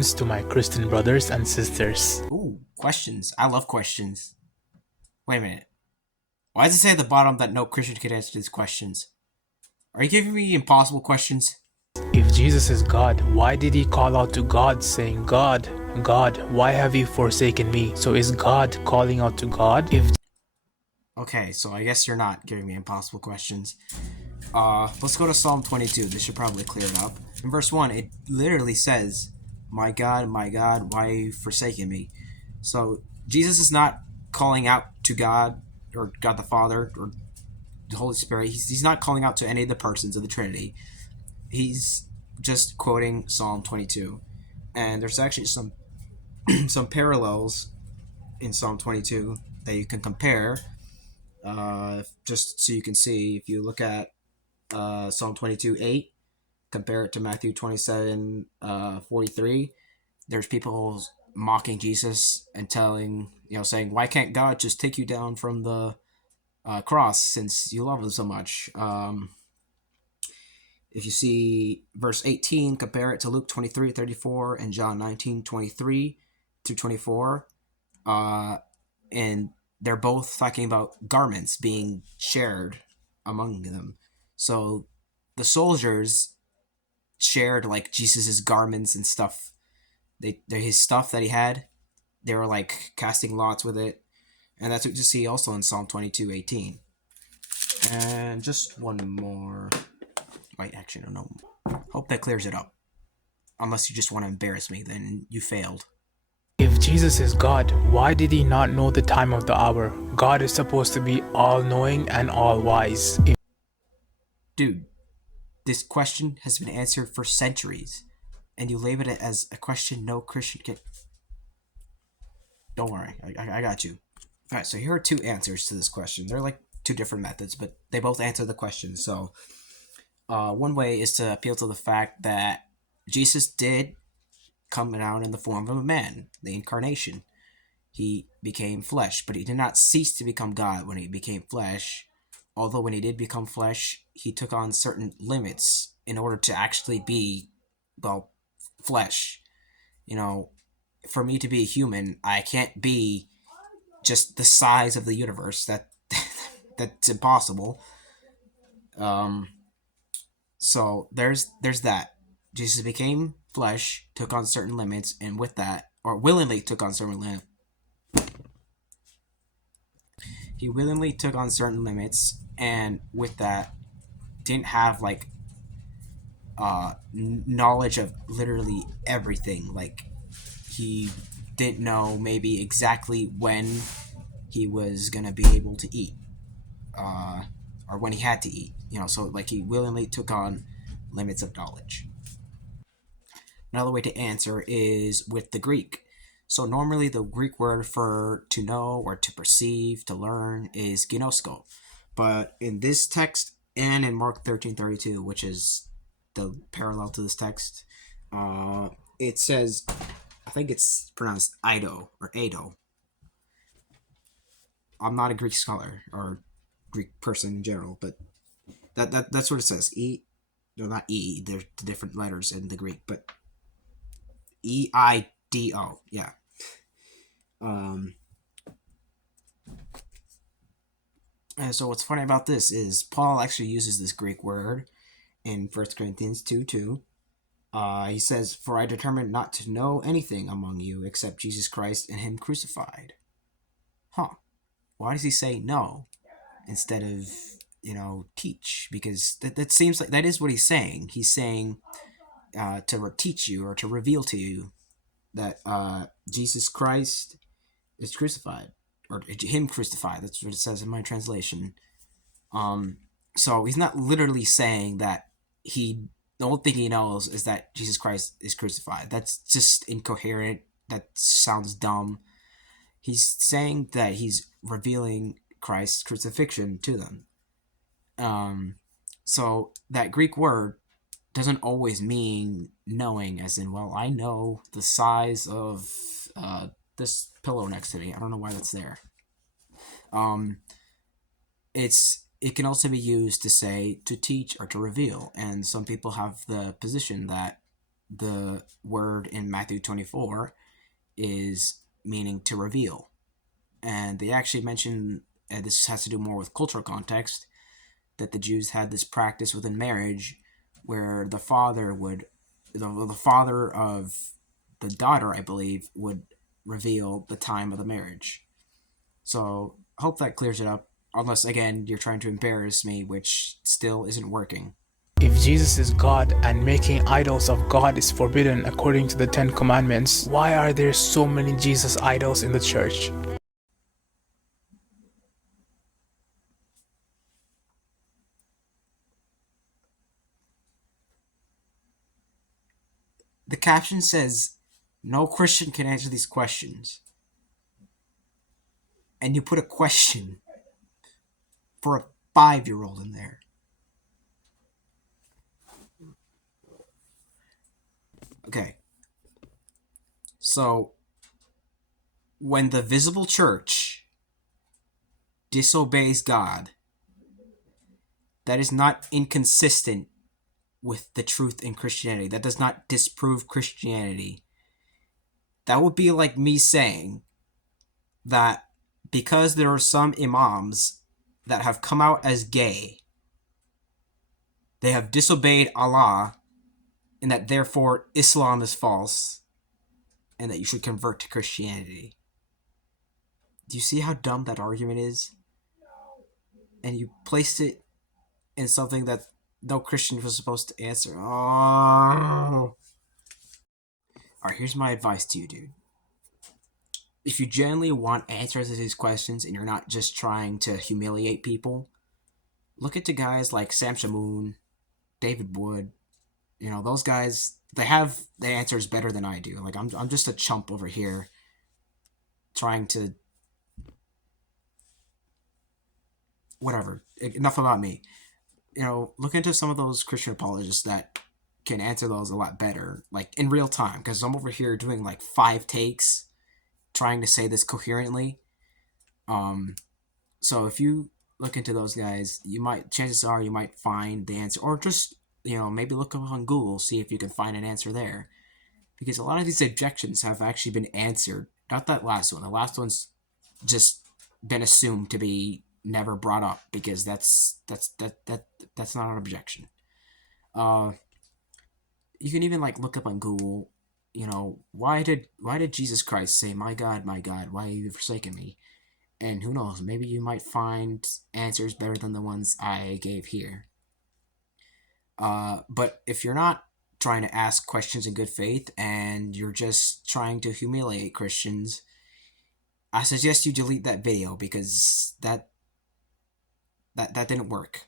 To my Christian brothers and sisters. Ooh, questions. I love questions. Wait a minute. Why does it say at the bottom that no Christian can answer these questions? Are you giving me impossible questions? If Jesus is God, why did he call out to God saying, God, God, why have you forsaken me? So is God calling out to God? If Okay, so I guess you're not giving me impossible questions. Let's go to Psalm 22. This should probably clear it up. In verse 1, it literally says, my God, why are you forsaking me? So Jesus is not calling out to God or God the Father or the Holy Spirit. He's not calling out to any of the persons of the Trinity. He's just quoting Psalm 22. And there's actually some parallels in Psalm 22 that you can compare, just so you can see. If you look at Psalm 22:8, compare it to Matthew 27:43. There's people mocking Jesus and saying, why can't God just take you down from the cross since you love him so much? If you see verse 18, compare it to Luke 23:34 and John 19:23 to 24. And they're both talking about garments being shared among them. So the soldiers shared like Jesus's garments and stuff. They his stuff that he had. They were like casting lots with it, and that's what you see also in Psalm 22:18. And just one more. Wait, actually, no. Hope that clears it up. Unless you just want to embarrass me, then you failed. Jesus is God, why did he not know the time of the hour? God is supposed to be all-knowing and all-wise. Dude, this question has been answered for centuries, and you label it as a question no Christian can. Don't worry, I got you. All right, so here are two answers to this question. They're like two different methods, but they both answer the question. So, one way is to appeal to the fact that Jesus did come down in the form of a man, the incarnation. He became flesh, but he did not cease to become God when he became flesh. Although when he did become flesh, he took on certain limits in order to actually be, well, flesh. You know, for me to be a human, I can't be just the size of the universe. That's impossible. Um, so there's that. Jesus became flesh, took on certain limits, and with that, or willingly took on certain limits. He willingly took on certain limits, and with that, didn't have like knowledge of literally everything. Like he didn't know maybe exactly when he was gonna be able to eat, uh, or when he had to eat. So like he willingly took on limits of knowledge. Another way to answer is with the Greek. So normally the Greek word for to know or to perceive, to learn is ginosko. But in this text and in Mark 13:32, which is the parallel to this text, it says, I think it's pronounced Ido or Ado. I'm not a Greek scholar or Greek person in general, but that's what it says. No, not E. There's the different letters in the Greek, but Eido. Yeah. Um, and so what's funny about this is Paul actually uses this Greek word in 1 Corinthians 2:2. He says, "For I determined not to know anything among you except Jesus Christ and Him crucified." Huh? Why does he say no instead of teach? Because that seems like that is what he's saying. He's saying to teach you or to reveal to you that Jesus Christ is crucified or Him crucified. That's what it says in my translation. Um, so he's not literally saying that he. The only thing he knows is that Jesus Christ is crucified. That's just incoherent. That sounds dumb. He's saying that he's revealing Christ's crucifixion to them. Um, so that Greek word doesn't always mean knowing, as in, well, I know the size of this pillow next to me. I don't know why that's there. Um, it can also be used to say to teach or to reveal, and some people have the position that the word in Matthew 24 is meaning to reveal. And they actually mention, and this has to do more with cultural context, that the Jews had this practice within marriage where the father of the daughter, I believe, would reveal the time of the marriage. So hope that clears it up. Unless, again, you're trying to embarrass me, which still isn't working. If Jesus is God and making idols of God is forbidden according to the Ten Commandments, why are there so many Jesus idols in the church? The caption says, no Christian can answer these questions. And you put a question for a 5-year-old in there. Okay. So, when the visible church disobeys God, that is not inconsistent with the truth in Christianity. That does not disprove Christianity. That would be like me saying that because there are some imams that have come out as gay, they have disobeyed Allah, and that therefore Islam is false, and that you should convert to Christianity. Do you see how dumb that argument is? And you placed it in something that no Christian was supposed to answer. Oh. Alright, here's my advice to you, dude. If you genuinely want answers to these questions and you're not just trying to humiliate people, look at the guys like Sam Shamoon, David Wood. You know, those guys, they have the answers better than I do. Like, I'm just a chump over here trying to... Whatever. Enough about me. You know, look into some of those Christian apologists that can answer those a lot better, like in real time, because I'm over here doing like 5 takes trying to say this coherently. So if you look into those guys, chances are you might find the answer, or just, you know, maybe look up on Google, see if you can find an answer there, because a lot of these objections have actually been answered. Not that last one. The last one's just been assumed to be never brought up, because that's not an objection. You can even like look up on Google, you know, why did Jesus Christ say, my God, why have you forsaken me? And who knows, maybe you might find answers better than the ones I gave here. But if you're not trying to ask questions in good faith and you're just trying to humiliate Christians, I suggest you delete that video, because that didn't work.